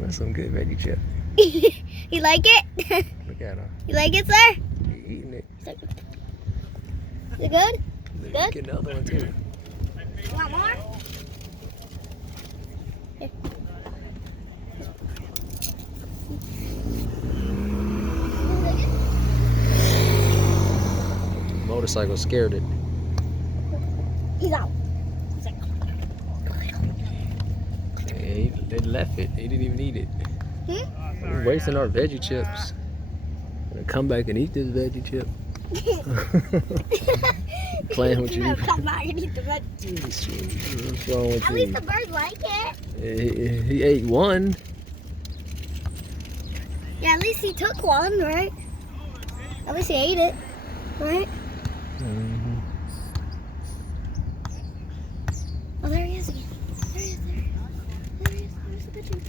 That's some good veggie chip. You like it? Look at him. You like it, sir? He's eating it. Is it good? Good? Get another one too. You want more? Here. Motorcycle scared it. He's out. They left it. They didn't even eat it. We're wasting our veggie chips. Gonna come back and eat this veggie chip. Playing with you. Come back and eat the veggie. What's wrong with At you? least the bird like it. He ate one. Yeah, at least he took one, right? At least he ate it, right? Mm-hmm. Oh, there he is again. There he is. There he is. Where's the pigeons?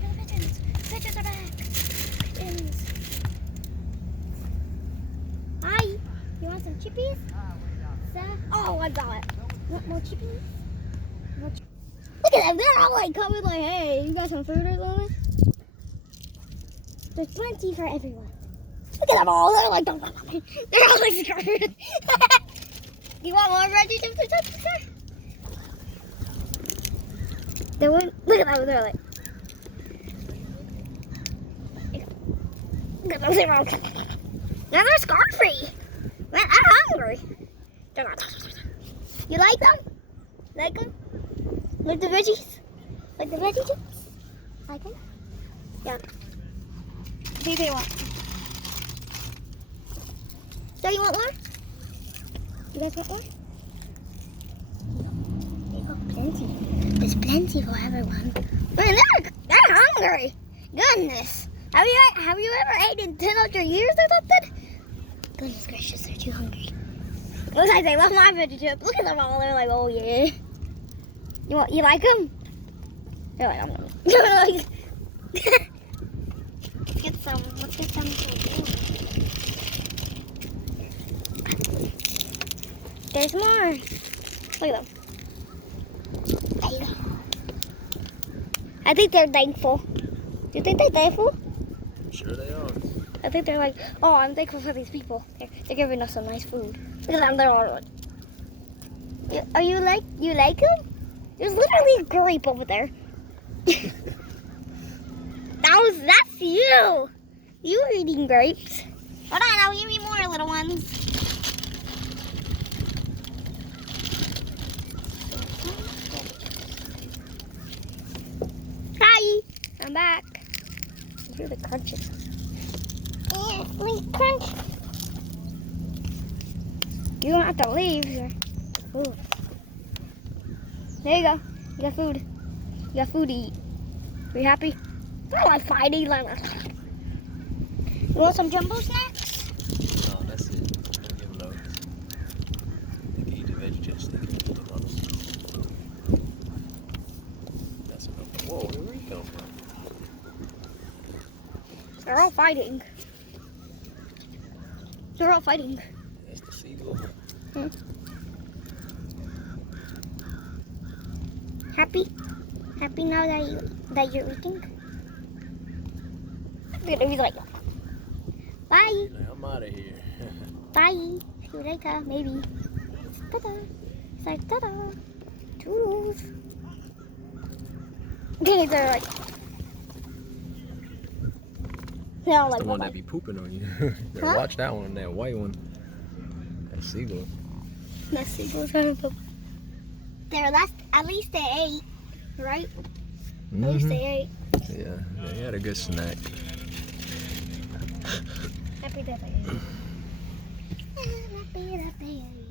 Where are the pigeons? Pigeons are back. Pigeons. Hi. You want some chippies? Oh, I got it. Want more chippies? Look at them. They're all like coming like, hey, you got some food or something? There's plenty for everyone. Look at them all. They're like, they're all like scared. You want more veggie chips or something, sir? Look at them. They're like. Look at them. They're all. Now they're scar-free. Man, I'm hungry. You like them? Like them? Like the veggies? Like the veggie chips? Like them? Yeah. See if they want. So you want more? You guys want more? They got plenty. There's plenty for everyone. Man, they're hungry. Goodness. Have you ever eaten 10 years or something? Goodness gracious, they're too hungry. Looks like they love my veggie chips. Look at them all. They're like, oh yeah. You like them? They're like, I'm gonna. Let's get some. Let's get some. There's more. Look at them. There you go. I think they're thankful. Do you think they're thankful? Sure they are. I think they're like, oh, I'm thankful for these people. They're giving us some nice food. Look at them, they're all like, you like them? There's literally a grape over there. That's you. You were eating grapes. Hold on, I'll give you more little ones. Hi, I'm back. You hear the crunches. Yeah, please crunch. You don't have to leave. Ooh. There you go. You got food. You got food to eat. Are you happy? I like fighting. You want some jumbo snacks? No, that's it. Don't give them those. They can eat the veggie chips. They can eat the others. That's enough. Whoa, where you come from? They're all fighting. They're all fighting. That's the seagull. Happy? Happy now that you're eating? He's like, bye. I'm out of here. Bye. See you later, maybe. Ta-da. It's like, ta-da. Toodles. They're like, they're all That's like, the one bye-bye. that be pooping on you. Huh? Watch that one, that white one. That seagull. That seagull's trying to poop. At least they ate, right? Mm-hmm. At least they ate. Yeah, they had a good snack. Happy that they ate. Happy that they ate.